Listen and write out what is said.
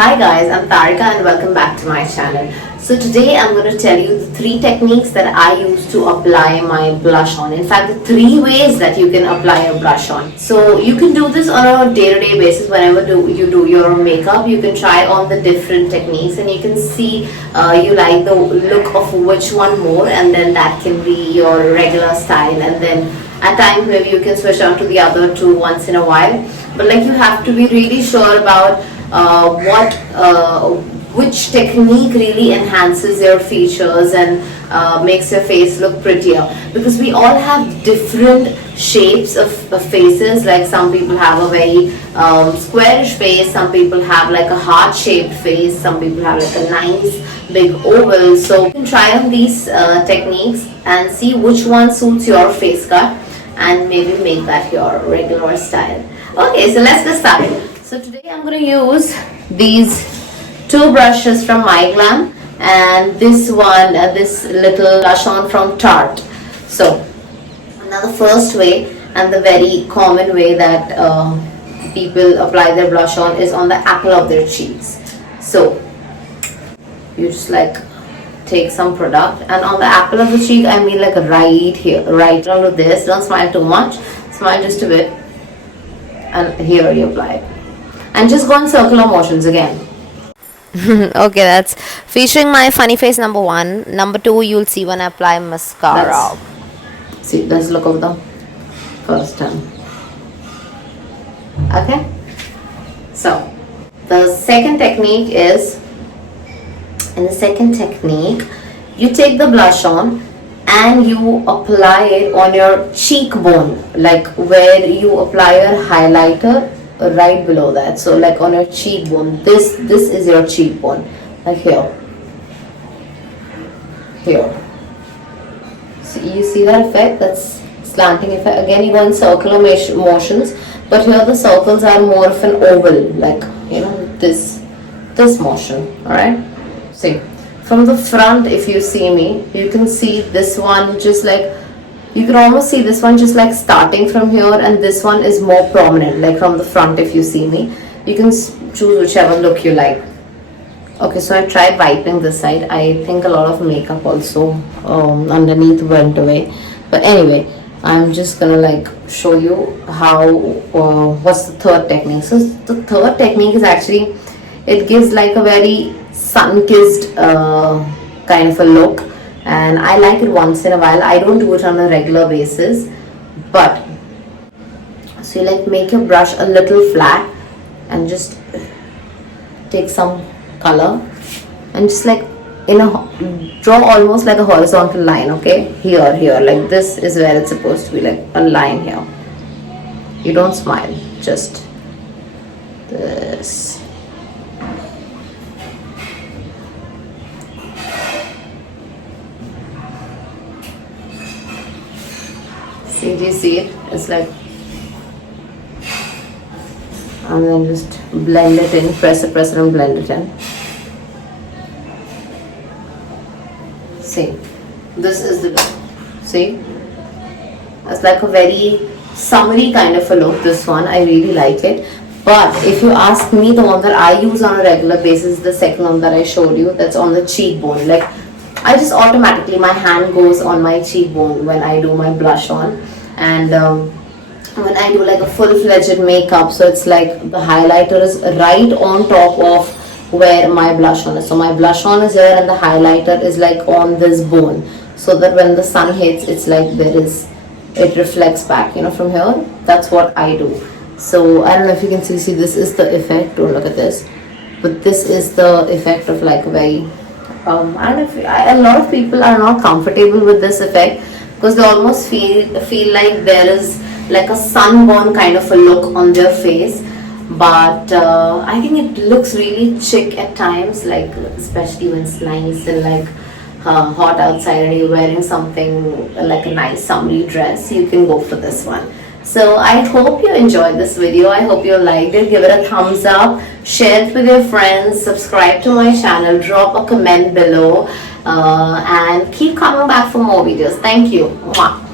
Hi guys, I'm Tarika and welcome back to my channel. So today I'm going to tell you the 3 techniques that I use to apply my blush on. In fact, the 3 ways that you can apply a blush on. So you can do this on a day-to-day basis whenever you do your makeup. You can try on the different techniques and you can see you like the look of which one more, and then that can be your regular style, and then at times maybe you can switch on to the other 2 once in a while. But like, you have to be really sure about which technique really enhances your features and makes your face look prettier, because we all have different shapes of faces. Like, some people have a very squarish face, some people have like a heart shaped face, some people have like a nice big oval. So you can try on these techniques and see which one suits your face cut and maybe make that your regular style. Okay, so let's get started. So today I'm going to use these 2 brushes from my Glam, and this one, this little blush on from Tarte. So now the first way and the very common way that people apply their blush on is on the apple of their cheeks. So you just like take some product, and on the apple of the cheek, I mean like right here, right under this. Don't smile too much, smile just a bit, and here you apply it. And just go in circular motions again. Okay, that's featuring my funny face number 1. Number 2, you'll see when I apply mascara. See, let's look over the first time. Okay. So the second technique is, in the second technique, you take the blush on and you apply it on your cheekbone, like where you apply your highlighter, right below that. So like on your cheekbone, this is your cheekbone, like here. So you see that effect? That's slanting effect. Again, you go in circular motions, but here the circles are more of an oval, like, you know, this motion. All right. See, from the front, if you see me, you can see this one just like, you can almost see this one just like starting from here, and this one is more prominent, like from the front. If you see me, you can choose whichever look you like. Okay, so I tried wiping this side. I think a lot of makeup also underneath went away, but anyway, I'm just gonna like show you how what's the third technique. So the third technique is actually, it gives like a very sun-kissed kind of a look, and I like it once in a while. I don't do it on a regular basis, but so you like make your brush a little flat and just take some color and just like draw almost like a horizontal line. Okay, here, like this is where it's supposed to be, like a line here. You don't smile, just this. See, do you see it? It's like, and then just blend it in, press it and blend it in. See, this is the look. See, it's like a very summery kind of a look, this one. I really like it. But if you ask me, the one that I use on a regular basis is the second one that I showed you, that's on the cheekbone. Like, I just automatically, my hand goes on my cheekbone when I do my blush on, and when I do like a full-fledged makeup, so it's like the highlighter is right on top of where my blush on is. So my blush on is here and the highlighter is like on this bone, so that when the sun hits, it's like it reflects back, you know, from here. That's what I do. So I don't know if you can see this is the effect. Don't look at this, but this is the effect of like a very I don't know if a lot of people are not comfortable with this effect, because they almost feel like there is like a sunburn kind of a look on their face. But I think it looks really chic at times, like especially when it's nice and like hot outside and you're wearing something like a nice summery dress. You can go for this one. So I hope you enjoyed this video. I hope you liked it. Give it a thumbs up, share it with your friends, subscribe to my channel, drop a comment below, and keep coming back for more videos. Thank you. Mwah.